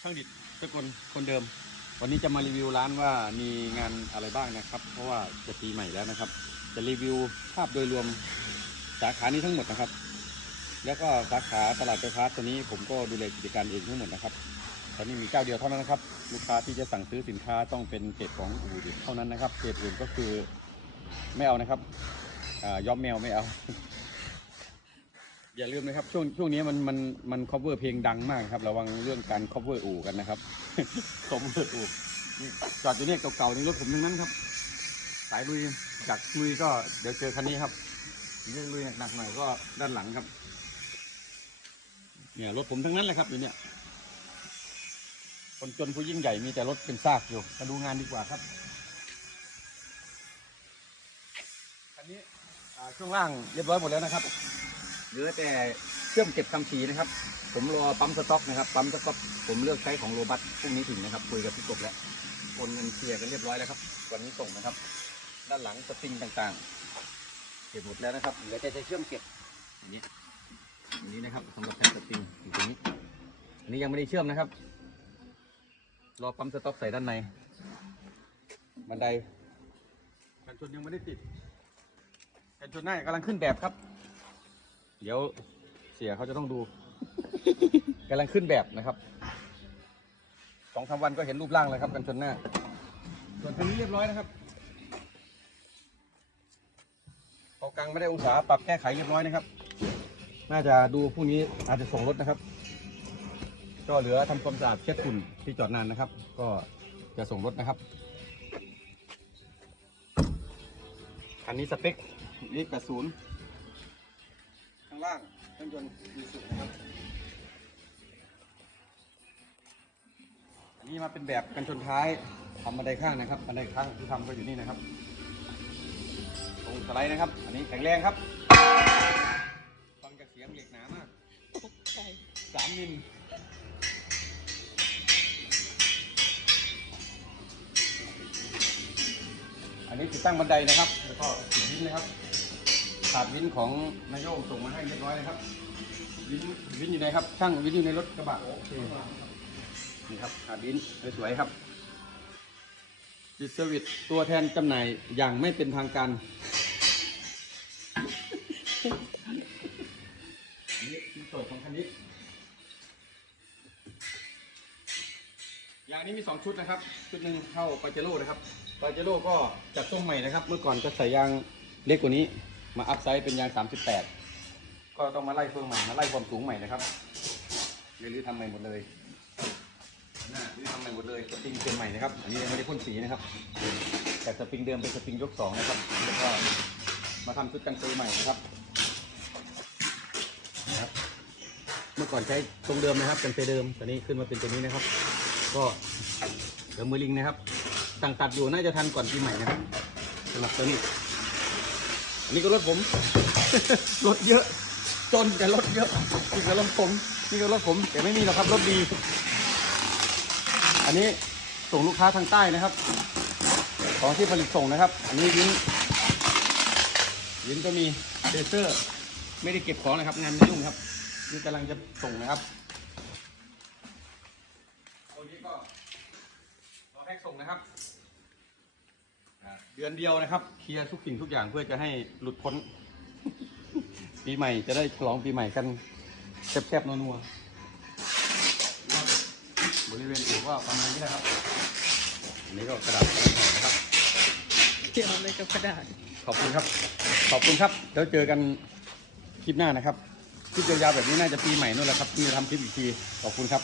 ช่างดิดสกลคนเดิม วันนี้จะมารีวิวร้านว่ามีงานอะไรบ้างนะครับ เพราะว่าจะปีใหม่แล้วนะครับ จะรีวิวภาพโดยรวมสาขานี้ทั้งหมดนะครับ แล้วก็สาขาตลาดไฟฟ้าตัวนี้ผมก็ดูแลกิจการเองทั้งหมดนะครับตอนนี้มีเจ้าเดียวเท่านั้นนะครับ ลูกค้าที่จะสั่งซื้อสินค้าต้องเป็นเพจของอู่ดิเท่านั้นนะครับเพจอื่นก็คือไม่เอานะครับอ่ายอมแมวไม่เอา อย่าลืมนะครับช่วงช่วงนี้มันมันมัน cover เพลงดังมากครับ ระวังเรื่องการ cover อู่กันนะครับ cover อู่นี่จอดอยู่เนี่ยเก่าๆในรถผมทั้งนั้นครับ สายลุยจากลุยก็เดี๋ยวเจอคันนี้ครับเรื่องลุยหนักๆหน่อยก็ด้านหลังครับ เนี่ยรถผมทั้งนั้นเลยครับอยู่เนี่ยคนจนผู้ยิ่งใหญ่มีแต่รถเป็นซากอยู่มาดูงานดีกว่าครับคันนี้ช่วงล่างเรียบร้อยหมดแล้วนะครับ เหลือแต่เครื่องเก็บคำสีนะครับ ผมรอปั๊มสต็อกนะครับ ปั๊มสต็อกผมเลือกใช้ของโรบัสพรุ่งนี้ถึงนะครับ คุยกับพี่กบแล้วโอนเงินเคลียร์กันเรียบร้อยแล้วครับ วันนี้ส่งนะครับ ด้านหลังสปริงต่างๆ เก็บหมดแล้วนะครับ เหลือแต่ใช้เครื่องเก็บอย่างนี้อันนี้นะครับสำหรับแผ่นสปริงอยู่ตรงนี้ อันนี้ยังไม่ได้เชื่อมนะครับ รอปั๊มสต็อกใส่ด้านในบันไดกันชนยังไม่ได้ติดกันชนหน้ากำลังขึ้นแบบครับ เดี๋ยวเสียเขาจะต้องดู กำลังขึ้นแบบนะครับสองสามวันก็เห็นรูปร่างเลยครับ กันชนหน้า ส่วนคันนี้เรียบร้อยนะครับเกากลางไม่ได้องศาปรับแก้ไขเรียบร้อยนะครับ น่าจะดูพรุ่งนี้อาจจะส่งรถนะครับ ก็เหลือทำความสะอาดเช็ดฝุ่นที่จอดนานนะครับ ก็จะส่งรถนะครับคันนี้สเปคนี่แปดศูนย์ ล่างเครื่องยนต์มีสุดนะครับ อันนี้มาเป็นแบบกันชนท้ายทำบันไดข้างนะครับบันไดข้างที่ทำก็อยู่นี่นะครับตรงสไลด์นะครับ อันนี้แข็งแรงครับฟังจากเสียงเหล็กหนามากตกใจสามมิลอันนี้ติดตั้งบันไดนะครับ แล้วก็ติดวินนะครับ ขาดวินของนายโยงส่งมาให้เรียบร้อยนะครับ วินวินอยู่ไหนครับ ช่างวินอยู่ในรถกระบะโอเคนี่ครับขาดวินสวยๆครับจิตเซอร์วิสตัวแทนจำหน่ายอย่างไม่เป็นทางการอันนี้คือโจทย์ของคันนี้อย่างนี้มี 2 ชุดนะครับ ชุดหนึ่งเข้าปาเจโร่นะครับปาเจโร่ก็จัดทรงใหม่นะครับ เมื่อก่อนก็ใส่ยางเล็กกว่านี้ มาอัพไซส์เป็นยาง 38 ก็ต้องมาไล่เฟืองใหม่ มาไล่ความสูงใหม่นะครับเรียนรู้ทำใหม่หมดเลยหน้ารื้อทำใหม่หมดเลย สปริงเป็นใหม่นะครับ อันนี้ยังไม่ได้พ่นสีนะครับ จากสปริงเดิมเป็นสปริงยกสองนะครับ แล้วก็มาทำชุดกันเตอใหม่นะครับนะครับ เมื่อก่อนใช้ทรงเดิมนะครับ กันเตอเดิม ตอนนี้ขึ้นมาเป็นตัวนี้นะครับ ก็เดี๋ยวมือลิงนะครับสั่งตัดอยู่น่าจะทันก่อนปีใหม่นะครับสำหรับตัวนี้อั นนี้ก็รถผม รถเยอะ จนแต่รถเยอะนี่ก็รถผมนี่ก็รถผมแต่ไม่มีหรอกครับรถดี อันนี้ส่งลูกค้าทางใต้นะครับ ของที่ผลิตส่งนะครับ อันนี้ยินยินก็มีเดเซอร์ ไม่ได้เก็บของนะครับ งานไม่ยุ่งครับ นี่กำลังจะส่งนะครับตัวนี้ก็รอแพ็กส่งนะครับอ่า เดือนเดียวนะครับ เคลียร์ทุกสิ่งทุกอย่างเพื่อจะให้หลุดพ้น ปีใหม่จะได้ฉลองปีใหม่กันแซ่บๆนัวๆบริเวณอื่นก็ประมาณนี้นะครับอันนี้ก็กระดาษกระดาษห่อนะครับเกี่ยวเลยกับกระดาษ ขอบคุณครับ ขอบคุณครับแล้วเจอกันคลิปหน้านะครับคลิปยาวๆแบบนี้น่าจะปีใหม่นู่นแหละครับที่จะทำคลิปอีกทีขอบคุณครับ